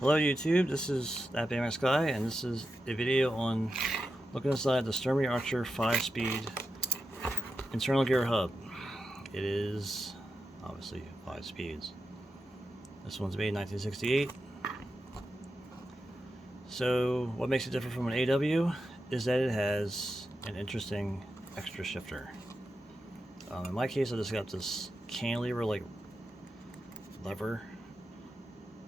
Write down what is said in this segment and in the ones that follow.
Hello YouTube, this is that BMX guy, and this is a video on looking inside the Sturmey Archer 5-speed internal gear hub. It is obviously 5 speeds. This one's made in 1968. So what makes it different from an AW is that it has an interesting extra shifter. In my case, I just got this cantilever like lever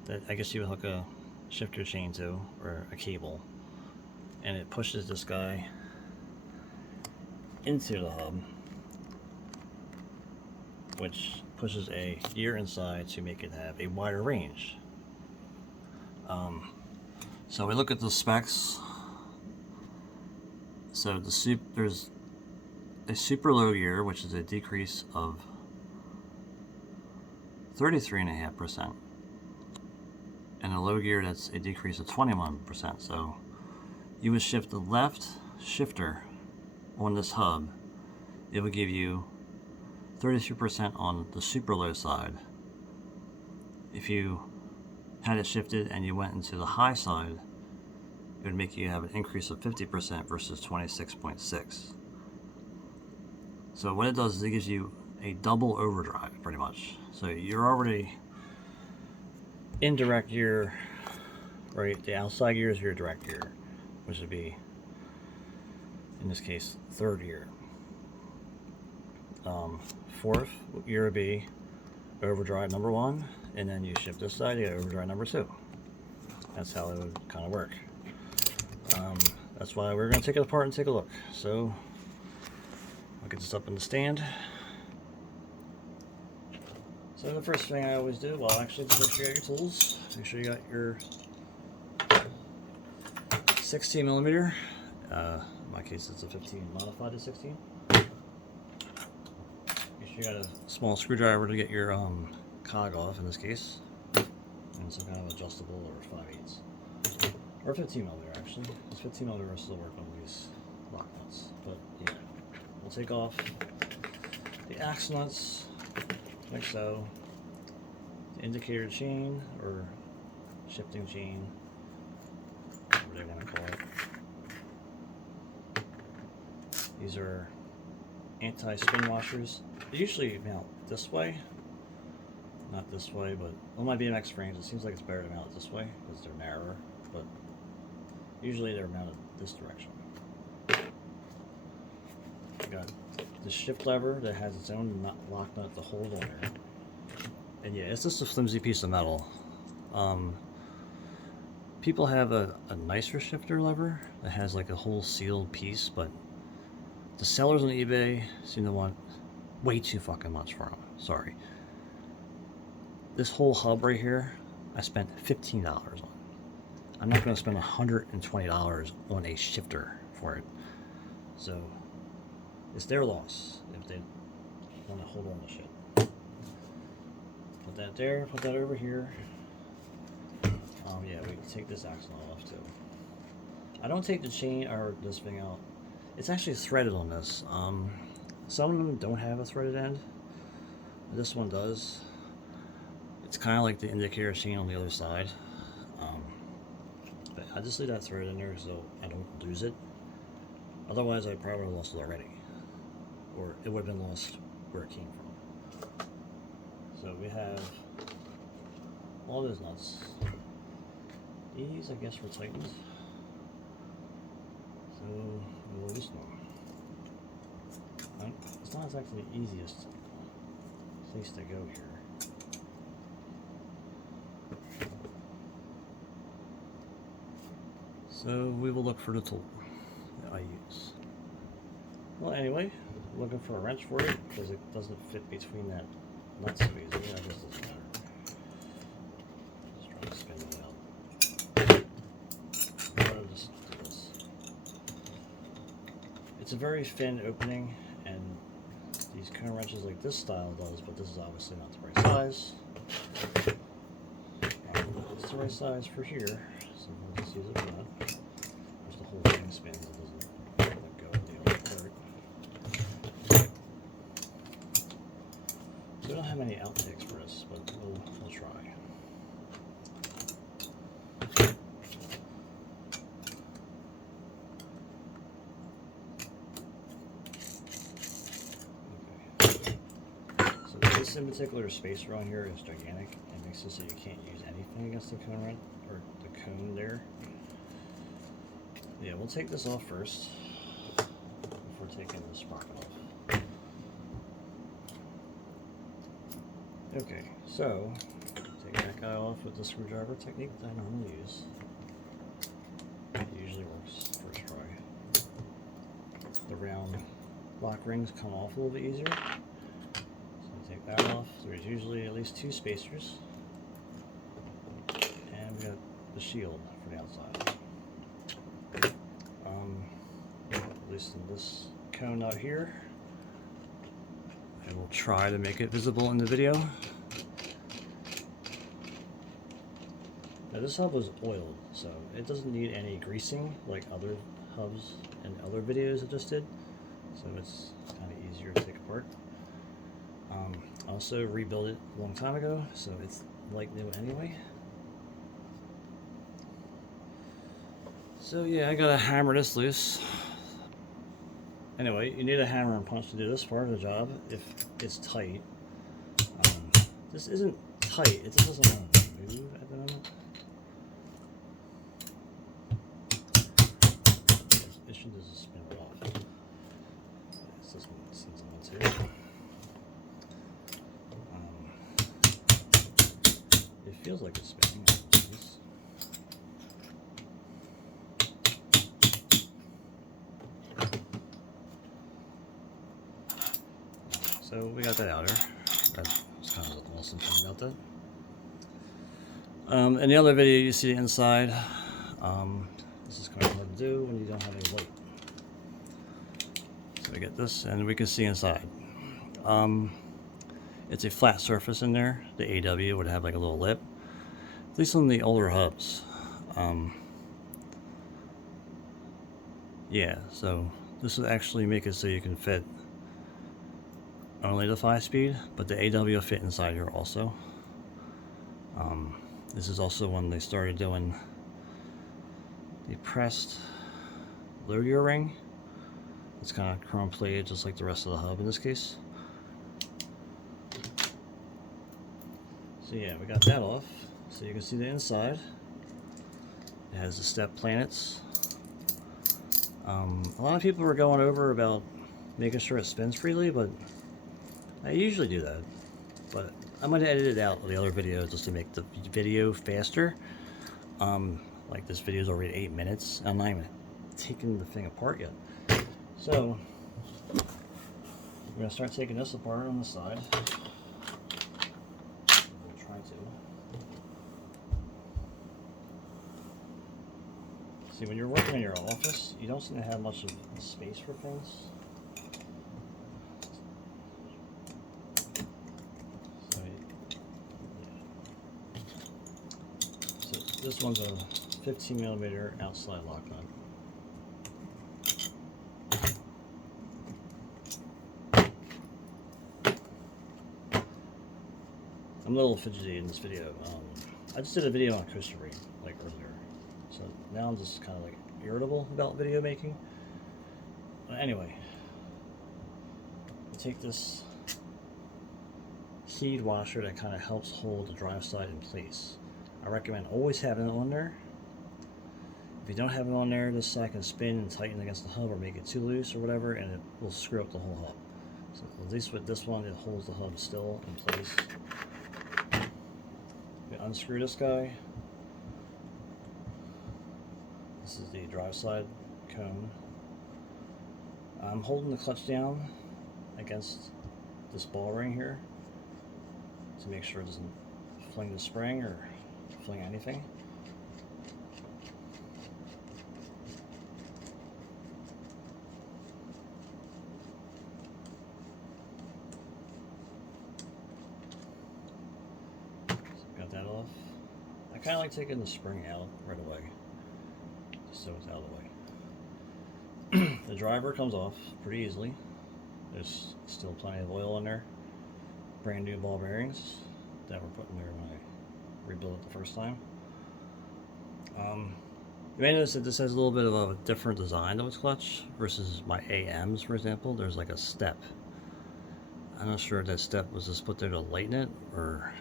that I guess you would hook a shifter chain to, or a cable, and it pushes this guy into the hub, which pushes a gear inside to make it have a wider range. So we look at the specs. So there's a super low gear, which is a decrease of 33.5%. and a low gear that's a decrease of 21%. So you would shift the left shifter on this hub, it would give you 33% on the super low side. If you had it shifted and you went into the high side, it would make you have an increase of 50% versus 26.6. So what it does is it gives you a double overdrive pretty much. So you're already in direct gear, right? The outside gear is your direct gear, which would be, in this case, third gear. Fourth gear would be overdrive number 1, and then you shift this side, you get overdrive number 2. That's how it would kind of work. That's why we're going to take it apart and take a look. So I'll get this up in the stand. So the first thing I always do, well actually just make sure you got your tools. Make sure you got your 16mm. In my case it's a 15 modified to 16. Make sure you got a small screwdriver to get your cog off in this case. And some kind of adjustable or 5/8. Or 15mm actually. This 15mm will still work on these lock nuts. But yeah. We'll take off the axe nuts. Like so. The indicator chain, or shifting chain, whatever they want to call it. These are anti-spin washers. They usually mount this way, not this way, but on my BMX frames it seems like it's better to mount it this way because they're narrower, but usually they're mounted this direction. I got the shift lever that has its own lock nut to hold on there. And yeah, it's just a flimsy piece of metal. People have a nicer shifter lever that has like a whole sealed piece, but the sellers on eBay seem to want way too fucking much for them. Sorry. This whole hub right here, I spent $15 on. I'm not going to spend $120 on a shifter for it. So it's their loss if they want to hold on to shit. Put that there, put that over here. Yeah, we can take this axle off too. I don't take the chain or this thing out. It's actually threaded on this. Some of them don't have a threaded end. This one does. It's kind of like the indicator chain on the other side. But I just leave that thread in there so I don't lose it. Otherwise, I probably would have lost it already. Or it would have been lost where it came from. So we have all those nuts. These, I guess, were tightened. So we'll loosen them. It's not exactly the easiest place to go here. So we will look for the tool that I use. Well, anyway, looking for a wrench for it because it doesn't fit between that nut so easily. I guess it doesn't matter. Just trying to spin it out. I'll just do this. It's a very thin opening, and these cone wrenches like this style does, but this is obviously not the right size. It's the right size for here, so we'll just use it for that. There's the whole thing spins, it doesn't let go of the other part. So we don't have any outtakes for this, but we'll try. This in particular spacer on here is gigantic. It makes it so you can't use anything against the cone rod, or the cone there. Yeah, we'll take this off first before taking the sprocket off. Okay, so take that guy off with the screwdriver technique that I normally use. It usually works first try. The round lock rings come off a little bit easier. So take that off. There's usually at least 2 spacers. And we got the shield for the outside. Loosen this cone out here. I will try to make it visible in the video. Now this hub was oiled, so it doesn't need any greasing like other hubs and other videos I just did. So it's kind of easier to take apart. I also rebuilt it a long time ago, so it's like new anyway. So yeah, I gotta hammer this loose. Anyway, you need a hammer and punch to do this part of the job if it's tight. This isn't tight, it just doesn't want to move at the moment. It should just spin it off. This one seems to want to. It feels like it's spinning. So we got that outer. That's kind of the awesome thing about that. In the other video, you see the inside. This is kind of hard to do when you don't have any light. So we get this, and we can see inside. It's a flat surface in there. The AW would have like a little lip. At least on the older hubs. Yeah, so this would actually make it so you can fit only the 5-speed, but the AW will fit inside here also. This is also when they started doing the pressed load gear ring. It's kind of chrome plated just like the rest of the hub in this case. So yeah, we got that off. So you can see the inside. It has the step planets. A lot of people were going over about making sure it spins freely, but I usually do that. But I'm going to edit it out of the other video just to make the video faster. Like this video is already 8 minutes. I'm not even taking the thing apart yet. So we're going to start taking this apart on the side. We'll try to. See, when you're working in your office, you don't seem to have much of space for things. So this one's a 15mm outside lock nut. I'm a little fidgety in this video. I just did a video on coaster ring like earlier, so now I'm just kind of like irritable about video making. But anyway, I take this seed washer that kind of helps hold the drive side in place. I recommend always having it on there. If you don't have it on there, this side can spin and tighten against the hub or make it too loose or whatever, and it will screw up the whole hub. So at least with this one, it holds the hub still in place. We unscrew this guy. This is the drive side cone. I'm holding the clutch down against this ball ring here to make sure it doesn't fling the spring or fling anything. Got that off. I kind of like taking the spring out right away, just so it's out of the way. The driver comes off pretty easily. There's still plenty of oil in there. Brand new ball bearings that were put in there when I rebuilt it the first time. You may notice that this has a little bit of a different design to its clutch versus my AMs, for example. There's like a step. I'm not sure if that step was just put there to lighten it or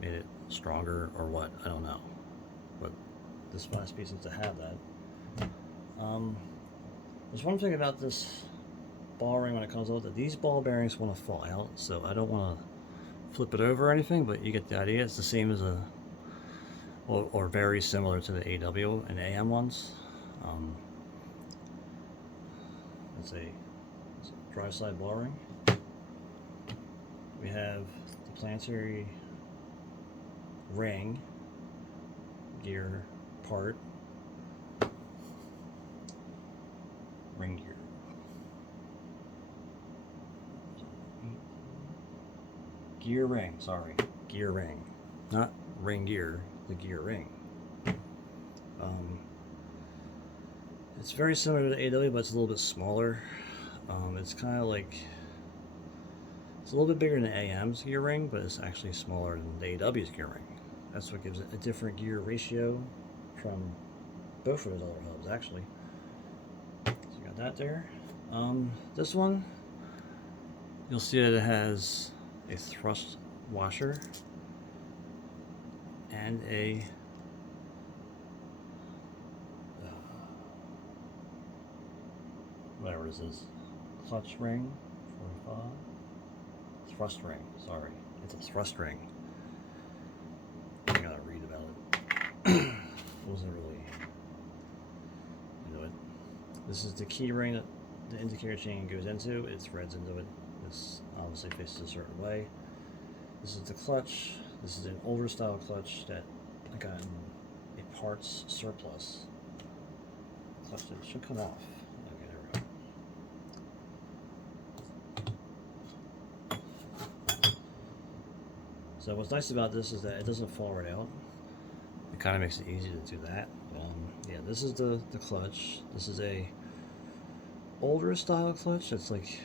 made it stronger or what. I don't know. But this last piece needs to have that. There's one thing about this ball ring when it comes out, that these ball bearings want to fall out, so I don't want to flip it over or anything, but you get the idea. It's the same as a, or very similar to the AW and AM ones. It's a drive side ball ring. We have the planetary ring gear part, ring gear. Gear ring, sorry, gear ring, not ring gear, the gear ring. It's very similar to the AW, but it's a little bit smaller. It's kind of like, it's a little bit bigger than the AM's gear ring, but it's actually smaller than the AW's gear ring. That's what gives it a different gear ratio from both of those other hubs, actually. So you got that there. This one, you'll see that it has a thrust washer and a whatever this is, clutch ring, 45, thrust ring, sorry, it's a thrust ring. I gotta read about it. Wasn't really into it. This is the key ring that the indicator chain goes into. It threads into it. This obviously faces a certain way. This is the clutch. This is an older style clutch that I got in a parts surplus. Clutch that should come off. Okay, there we go. So what's nice about this is that it doesn't fall right out. It kind of makes it easy to do that. Yeah, this is the clutch. This is a older style clutch that's like,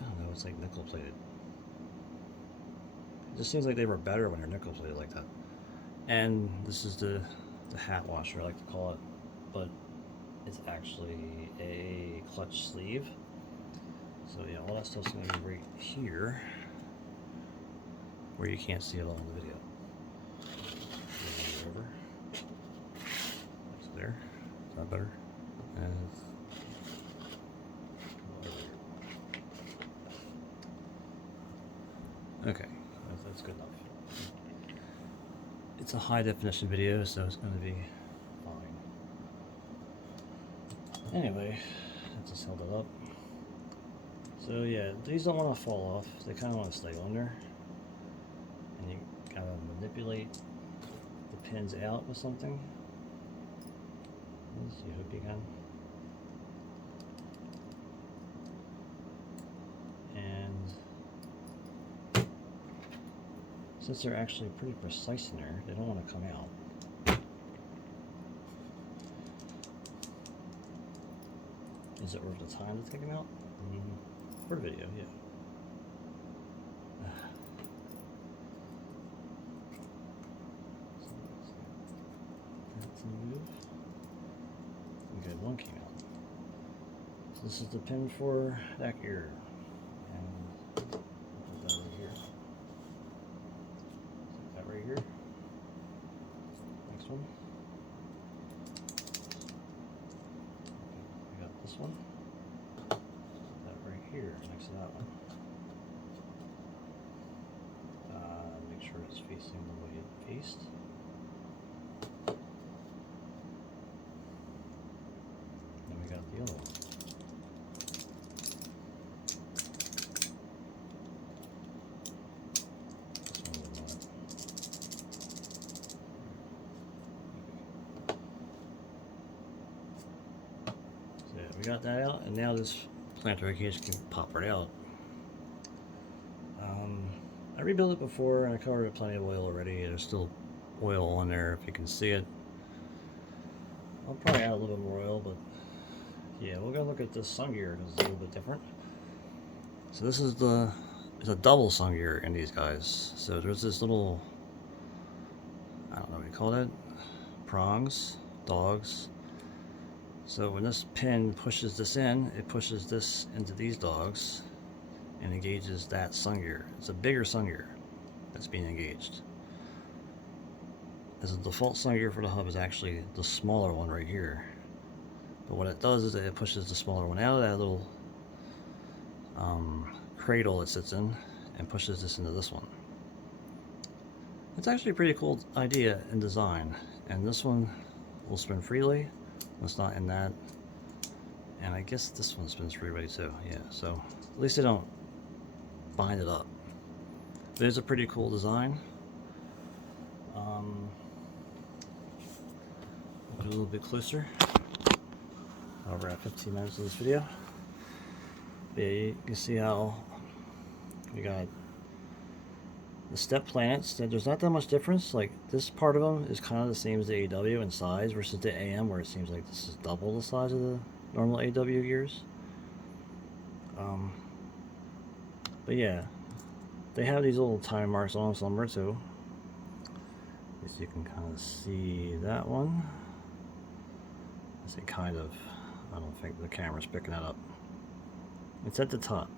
I don't know, it's like nickel plated. It just seems like they were better when they're nickel plated like that. And this is the hat washer, I like to call it, but it's actually a clutch sleeve. So yeah, all that stuff's gonna be right here, where you can't see it all in the video. Over. That's there. Is that better? And okay, that's good enough. It's a high definition video, so it's going to be fine. Anyway, I just held it up. So yeah, these don't want to fall off. They kind of want to stay on there. And you gotta manipulate the pins out with something. As you hope you can. Since they're actually pretty precise in there, they don't want to come out. Is it worth the time to take them out? For video, yeah. That's a move. Okay, one came out. So this is the pin for that gear. And put that right here. Right here. Next one. We got this one. That right here next to that one. Make sure it's facing the way it faced. Then we got the other one. We got that out, and now this planetary case can pop right out. I rebuilt it before, and I covered it with plenty of oil already. There's still oil on there, if you can see it. I'll probably add a little bit more oil, but yeah, we're gonna look at this sun gear because it's a little bit different. So this is it's a double sun gear in these guys. So there's this little, I don't know what you call it, prongs, dogs. So when this pin pushes this in, it pushes this into these dogs, and engages that sun gear. It's a bigger sun gear that's being engaged. As a default sun gear for the hub is actually the smaller one right here. But what it does is that it pushes the smaller one out of that little cradle it sits in and pushes this into this one. It's actually a pretty cool idea and design. And this one will spin freely. It's not in that. And I guess this one spins freely too. Yeah, so at least they don't bind it up. But it's a pretty cool design. I'll do a little bit closer. We're at 15 minutes of this video. But yeah, you can see how we got the step planets. There's not that much difference. Like this part of them is kind of the same as the AW in size versus the AM, where it seems like this is double the size of the normal AW gears. But yeah, they have these little time marks on them somewhere too. As you can kind of see that one. I say kind of. I don't think the camera's picking that up. It's at the top.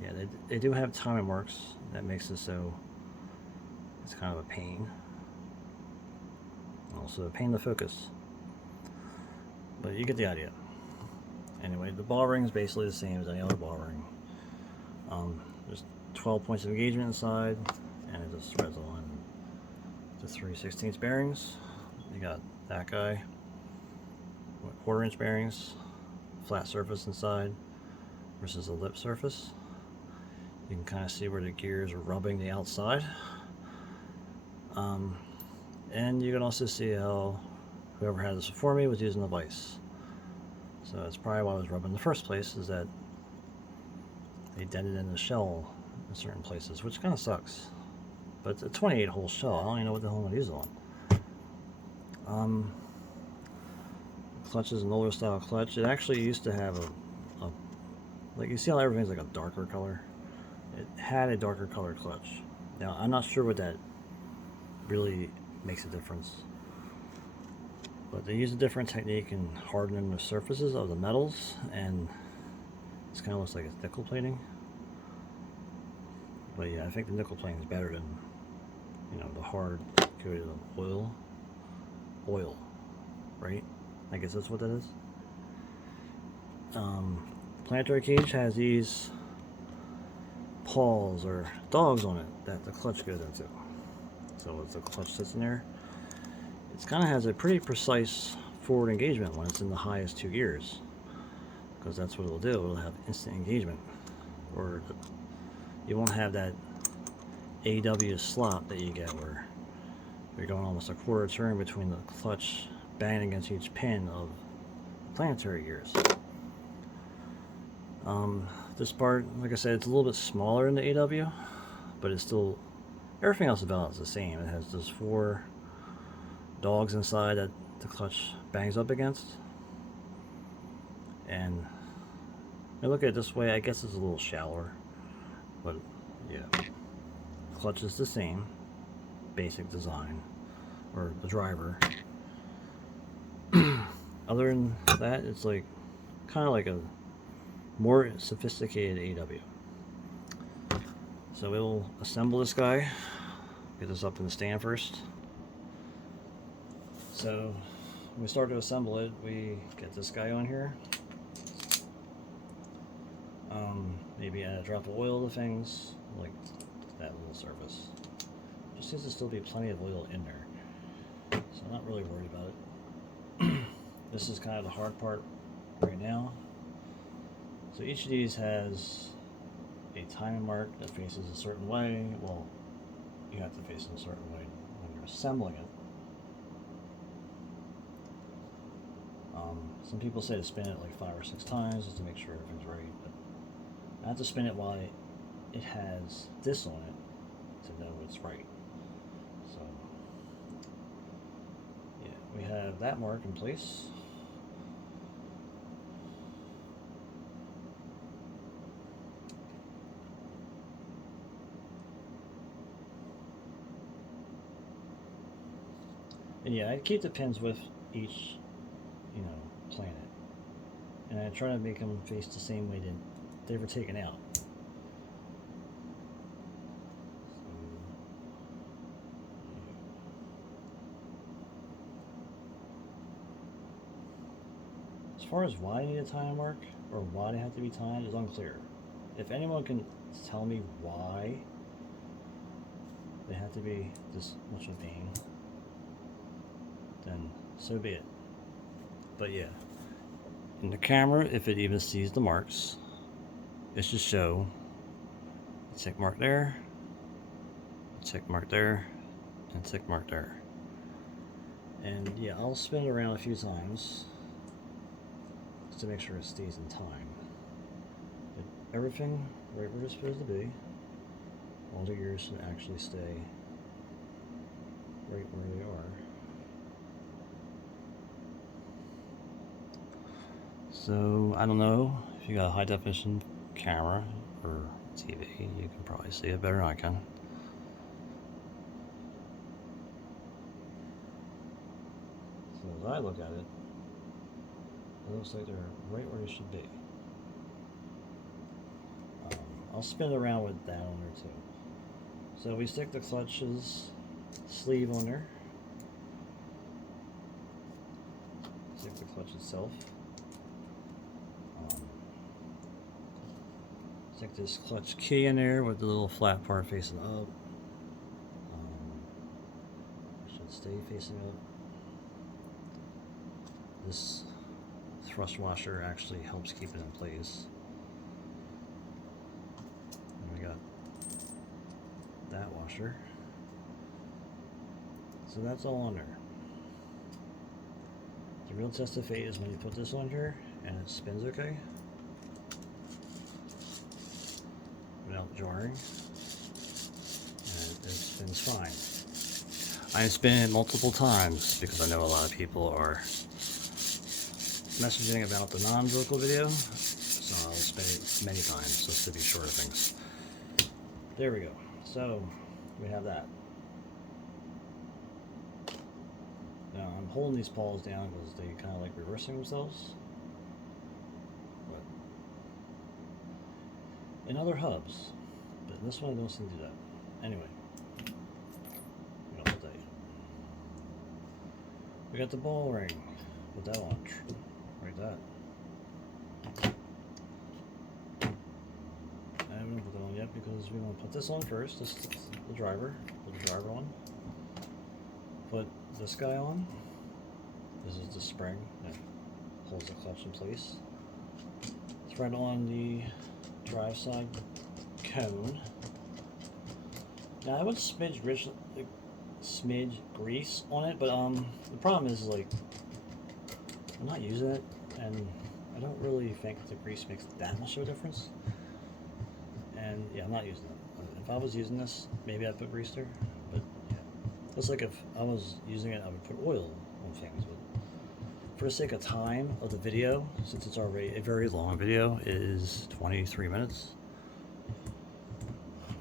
Yeah, they do have timing marks. That makes it so it's kind of a pain. Also a pain to focus. But you get the idea. Anyway, the ball ring is basically the same as any other ball ring. There's 12 points of engagement inside, and it just spreads on to 3/16 bearings. You got that guy, 1/4" bearings, flat surface inside versus a lip surface. You can kind of see where the gears are rubbing the outside. And you can also see how whoever had this before me was using the vise. So that's probably why I was rubbing in the first place, is that they dented in the shell in certain places, which kind of sucks. But it's a 28 hole shell. I don't even know what the hell I'm going to use it on. Clutch is an older style clutch. It actually used to have a like, you see how everything's like a darker color? It had a darker colored clutch. Now, I'm not sure what that really makes a difference. But they use a different technique in hardening the surfaces of the metals, and it kind of looks like it's nickel plating. But yeah, I think the nickel plating is better than, you know, the hard coated oil, right? I guess that's what that is. Planetary cage has these paws or dogs on it that the clutch goes into. So as the clutch sits in there, it kind of has a pretty precise forward engagement when it's in the highest 2 gears, because that's what it'll do. It'll have instant engagement, or you won't have that AW slop that you get where you're going almost a 1/4 turn between the clutch banging against each pin of planetary gears. This part, like I said, it's a little bit smaller in the AW, but it's still, everything else about it is the same. It has those 4 dogs inside that the clutch bangs up against. And I look at it this way, I guess it's a little shallower, but yeah, clutch is the same, basic design, or the driver. Other than that, it's like kind of like a more sophisticated AW. So we'll assemble this guy, get this up in the stand first. So when we start to assemble it, we get this guy on here. Maybe add a drop of oil to things, like that little surface. Just seems to still be plenty of oil in there, so I'm not really worried about it. This is kind of the hard part right now. So each of these has a timing mark that faces a certain way. Well, you have to face it a certain way when you're assembling it. Some people say to spin it like 5 or 6 times just to make sure everything's right, but I have to spin it while it has this on it to know it's right. So yeah, we have that mark in place. And yeah, I keep the pins with each, planet. and I try to make them face the same way that they were taken out. As far as why I need a time mark or why they have to be timed is unclear. If anyone can tell me why they have to be this much of a pain, then so be it. But yeah, in the camera, if it even sees the marks, it should show a tick mark there, a tick mark there, and a tick mark there. And yeah, I'll spin it around a few times just to make sure it stays in time. But everything right where it's supposed to be. All the gears should actually stay right where they are. So I don't know if you got a high definition camera or TV, you can probably see it better than I can. So as I look at it, it looks like they're right where they should be. I'll spin it around with that on there too. So we stick the clutch's sleeve on there. Stick the clutch itself. Stick this clutch key in there with the little flat part facing up. It should stay facing up. This thrust washer actually helps keep it in place. And we got that washer. So that's all on there. The real test of fate is when you put this on here and it spins okay without jarring, and it spins fine. I spin it multiple times because I know a lot of people are messaging about the non-vocal video, so I'll spin it many times just to be sure of things. There we go. So we have that. Now I'm holding these paws down because they kind of like reversing themselves. But in other hubs, but in this one I don't seem to do that. Anyway, we don't put that yet. We got the ball ring. Put that on. Like that. I haven't put that on yet because we want to put this on first. This is the driver. Put the driver on. Put this guy on. This is the spring that holds the clutch in place. Thread on the drive side cone. Now I would smidge grease on it, but the problem is like I'm not using it, and I don't really think the grease makes that much of a difference. And yeah, I'm not using it. If I was using this, maybe I'd put grease there, but yeah. Just like if I was using it, I would put oil on things. But for the sake of time of the video, since it's already a very long video, it is 23 minutes,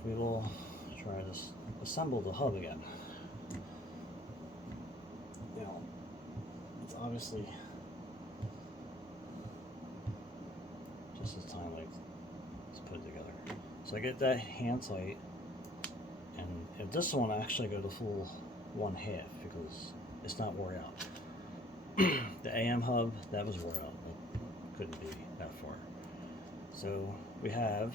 we will try to assemble the hub again. You know, it's obviously just as time like to put it together. So I get that hand tight, and if this one I actually go the full 1/2 because it's not wore out. The AM hub, that was wore out. It couldn't be that far. So we have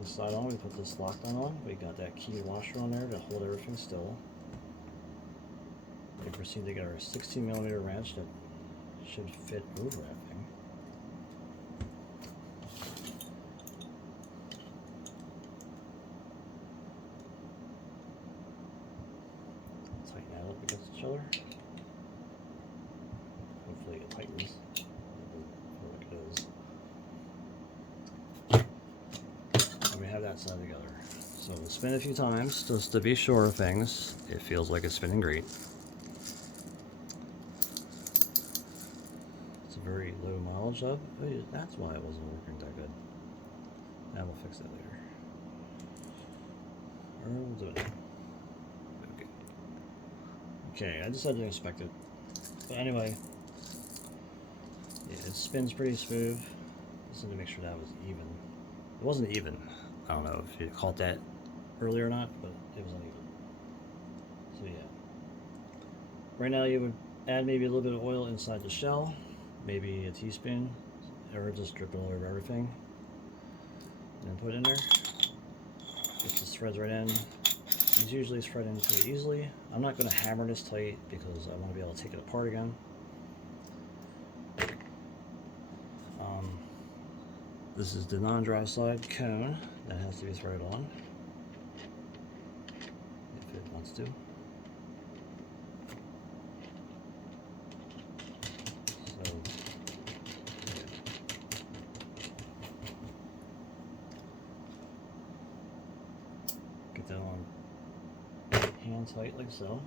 this side on, we put this lockdown on. We got that key washer on there to hold everything still. We proceed to get our 16mm wrench that should fit over that thing. Tighten that up against each other. Hopefully it tightens. It doesn't feel like it is. And we have that side together. So we'll spin a few times just to be sure of things. It feels like it's spinning great. Very low mileage of. Oh, yeah, that's why it wasn't working that good. Now we'll fix that later. Or we'll do it. Okay. Okay, I just had to inspect it. But anyway, Yeah, it spins pretty smooth. Just need to make sure that was even. It wasn't even. I don't know if you caught that earlier or not, but it was uneven. So yeah. Right now you would add maybe a little bit of oil inside the shell, maybe a teaspoon, or just drip it all over everything. And then put it in there. Get the threads right in. These usually thread in pretty easily. I'm not going to hammer this tight because I want to be able to take it apart again. This is the non-dry side cone that has to be threaded on if it wants to. So, yeah. Get that on hand tight like so.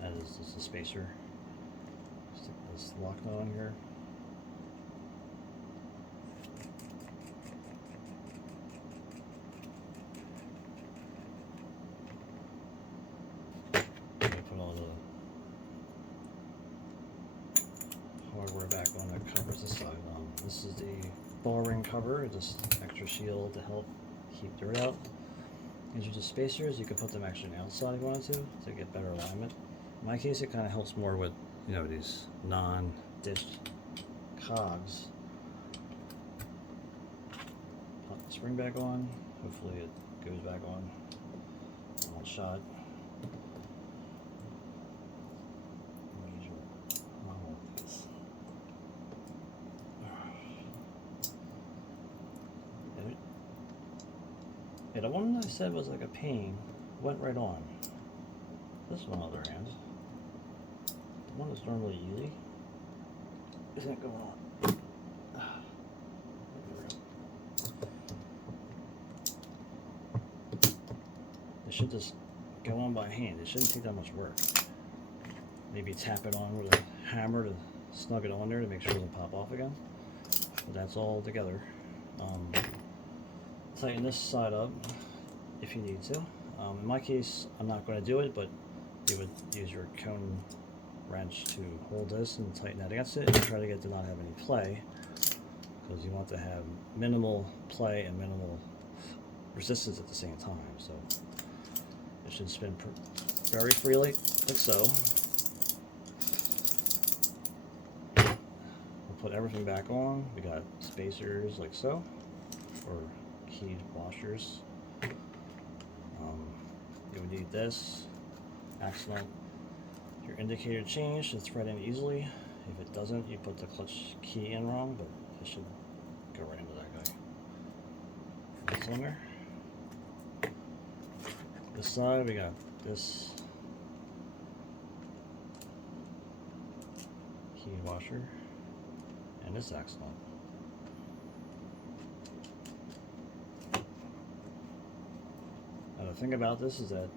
That is just a spacer. Stick this lock nut on here. Put all the hardware back on that covers the side. This is the ball ring cover, just extra shield to help keep dirt out. These are just spacers. You can put them actually on the outside if you wanted to get better alignment. In my case, it kind of helps more with, you know, these non-dished cogs. Pop the spring back on. Hopefully it goes back on one shot. Yeah, the one I said was like a pain went right on. This one, on the other hand, the one that's normally easy isn't going on. It should just go on by hand. It shouldn't take that much work. Maybe tap it on with a hammer to snug it on there to make sure it doesn't pop off again. But that's all together. Tighten this side up if you need to. In my case, I'm not going to do it, but you would use your cone wrench to hold this and tighten that against it and try to get to not have any play, because you want to have minimal play and minimal resistance at the same time. So it should spin very freely, like so. We'll put everything back on. We got spacers like so, or keyed washers. You would need this axle, your indicator change should thread in easily. If it doesn't, you put the clutch key in wrong, but it should go right into that guy. Cylinder. This side we got this keyed washer and this axle. The thing about this is that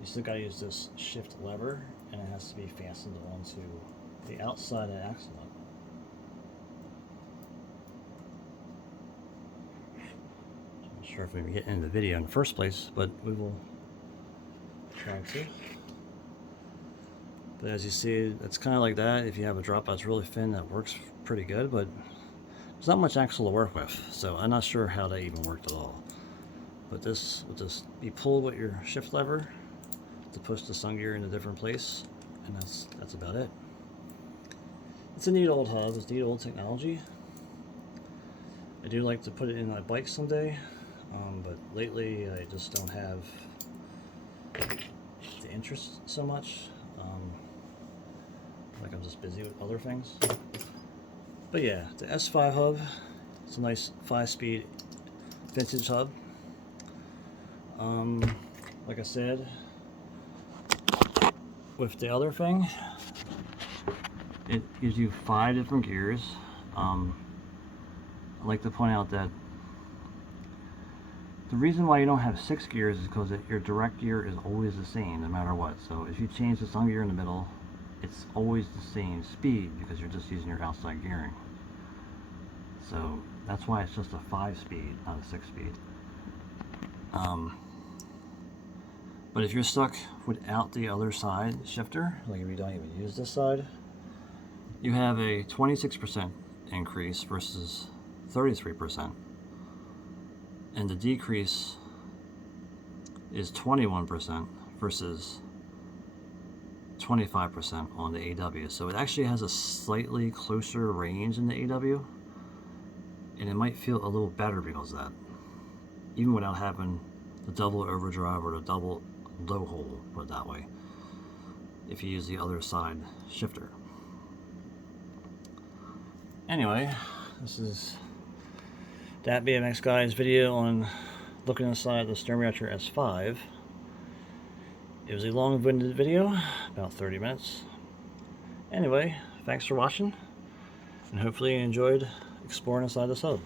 you still got to use this shift lever, and it has to be fastened onto the outside of the axle nut. I'm not sure if we were getting into the video in the first place, but we will try to. But as you see, it's kind of like that. If you have a drop that's really thin, that works pretty good, but there's not much axle to work with, so I'm not sure how that even worked at all. But this will just be pulled with your shift lever to push the sun gear in a different place, and that's about it. It's a neat old hub. It's neat old technology. I do like to put it in my bike someday, but lately I just don't have the interest so much. Like I'm just busy with other things. But yeah, the S5 hub. It's a nice 5-speed vintage hub. Like I said, with the other thing, it gives you 5 different gears. I'd like to point out that the reason why you don't have 6 gears is because your direct gear is always the same no matter what. So if you change the sun gear in the middle, it's always the same speed because you're just using your outside gearing. So that's why it's just a 5-speed, not a 6-speed. But if you're stuck without the other side shifter, like if you don't even use this side, you have a 26% increase versus 33%. And the decrease is 21% versus 25% on the AW. So it actually has a slightly closer range in the AW, and it might feel a little better because of that, even without having the double overdrive or the double low hole, put it that way, if you use the other side shifter. Anyway, this is that BMX guy's video on looking inside the Sturmey Archer S5. It was a long-winded video, about 30 minutes. Anyway, thanks for watching, and hopefully you enjoyed exploring inside this hub.